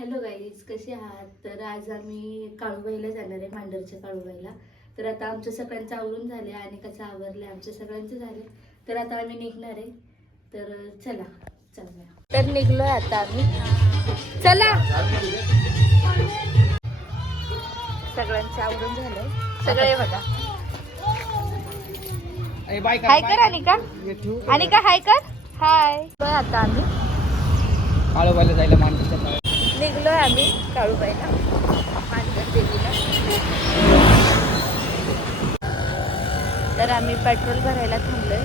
Hello guys, कसे आहात? तर आज आम्ही काळूबाईला जाणार आहे, मांडरच्या काळूबाईला. तर आता आमचं सगळ्यांचं आवरून झाले आणि कसं आवरले आमच्या सगळ्यांचं झाले. तर आता आम्ही निघणार आहे. तर चला चला. तर निघलोय आता आम्ही. चला. सगळ्यांचं आवरून झालंय. सगळे बघा. हाय कर अनिका. अनिका हाय कर. हाय. आता आम्ही काळूबाईला जायला मांडरच्या निघलोय आम्ही काळूबाईला, मांडर देवीला. तर आम्ही पेट्रोल भरायला थांबलोय.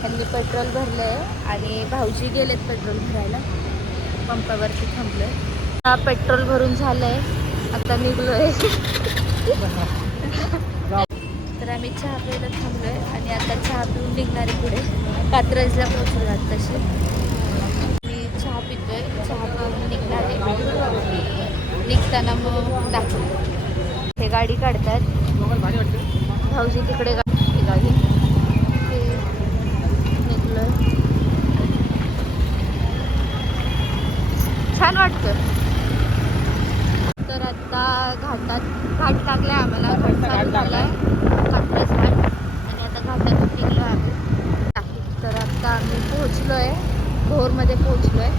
त्यांनी पेट्रोल भरलंय आणि भाऊजी गेलेत पेट्रोल भरायला. पंपावरती थांबलोय. पेट्रोल भरून झालंय, आता निघलोय. तर आम्ही चहा प्यायला थांबलोय आणि आता चहा पिऊन निघणारे पुढे. कात्रजला पोहोचलो आत तसे. चहा पितोय, चहा पिऊन निघणारे. निघताना मग दाखवतो. हे गाडी काढतात भाऊजी तिकडे. गाडी निघलोय. छान वाटतं. तर आता घाट लागलाय आम्हाला. घाट चालू झालाय, कात्रज घाट. आणि आता घाटातून निघलोय आम्ही. तर आता आम्ही पोहोचलोय, भोरमध्ये पोहोचलोय.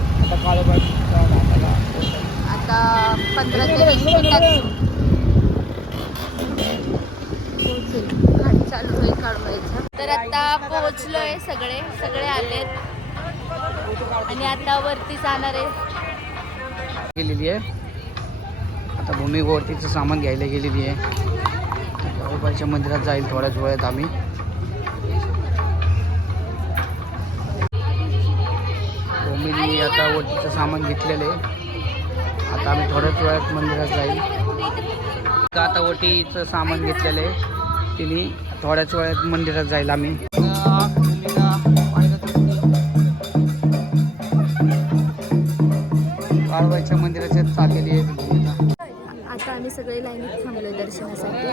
आता 15 ते 20 मिनिटात पोहोचेल. घाट चालू होईल काळूबाईचा. तर आता पोहोचलोय, सगळे आलेत आणि आता वरती जाणार आहे. गेलेली आहे. आता भूमी गोवर्तीचं सामान घ्यायला गेलेली आहे. काळूबाईच्या मंदिरात जाईल थोड्याच वेळात आम्ही. भूमीने आता वरतीचं सामान घेतलेलं आहे. आता आम्ही थोड्याच वेळात मंदिरात जाईल. आता ओटीचं सामान घेतलेलं आहे, तिने थोड्याच वेळात मंदिरात जाईल आम्ही. काळूबाईच्या मंदिराच्या चालेली आहे. आता आम्ही सगळे लाईनीत थांबलोय दर्शनासाठी.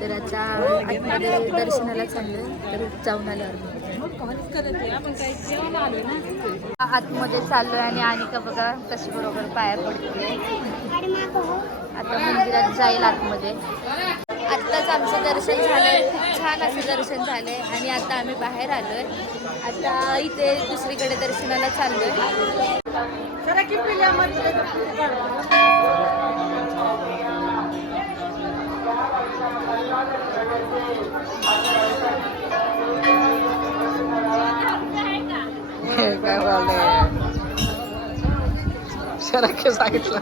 तर आता आतमध्ये दर्शनाला चाललोय. तर जाऊन आल्यावर आतमध्ये चाललोय आणि अनिका बघा कशी बरोबर पाया पडते. आता मंदिरात जाईल आतमध्ये. आत्ताच आमचं दर्शन झालंय, खूप छान असं दर्शन झालंय. आणि आता आम्ही बाहेर आलोय. आता इथे दुसरीकडे दर्शनाला चाललोय. काय बोलले शरके सांगितलं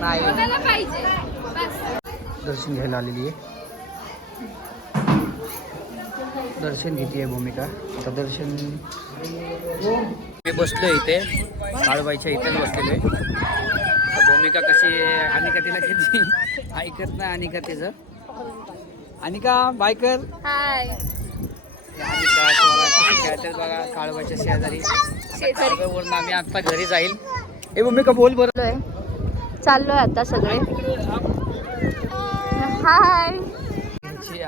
नाही. दर्शन घ्यायला आलेली आहे. दर्शन घेते भूमिका. आता दर्शन मी बसलोय इथे, काळूबाईच्या इथेच बसलेलो आहे. भूमिका कशी अनिका तिला किती ऐकत नाही. अनिका तिचं अनिका बायकर. हाय. खेळतात बघा काळूबाईच्या शेजारी. काळूबाईवरून आम्ही आता घरी जाईल. हे भूमिका बोल बरं. चाललोय आता सगळे. हाय.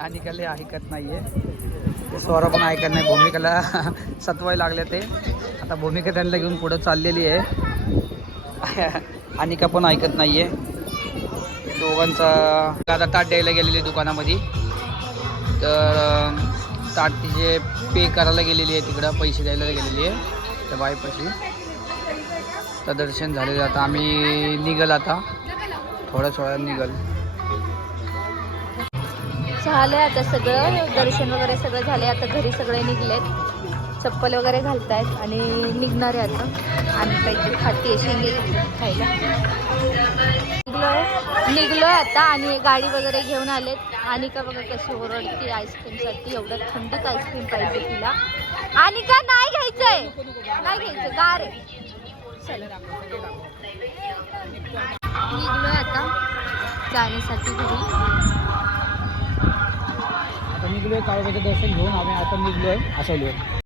अनिकाला ऐकत नाहीये, स्वरा पण ऐकत नाही. भूमिकाला सतवाय लागले ते. आता भूमिका त्यांना घेऊन पुढे चाललेली आहे. अनिका पण ऐकत नाहीये. दोघांचा आता ताट द्यायला गेलेली दुकानामध्ये. तर ताट तिचे पे करायला गेलेली आहे, तिकडं पैसे द्यायला गेलेली आहे त्या बाईपाशी. तर दर्शन झालेलं. आता आम्ही निघल, आता थोड्याच वेळात निघल. झालंय आता सगळं दर्शन वगैरे सगळं झालंय. आता घरी सगळे निघलेत, चप्पल वगैरे घालतायत आणि निघणार आहे आता. आणि काहीतरी खाते शेंगे खायला. निघलोय आता आणि गाडी वगैरे घेऊन आलेत. अनिका बघा कशी ओरडती आईस्क्रीमसाठी. एवढं थंडीत आईस्क्रीम पाहिजे तिला. अनिका नाही घ्यायचंय, नाही घ्यायचं, गार आहे. निघलोय आता जाण्यासाठी घरी. आता निघलोय काळूबाईचं दर्शन घेऊन आम्ही आता निघलोय आसवलीवर.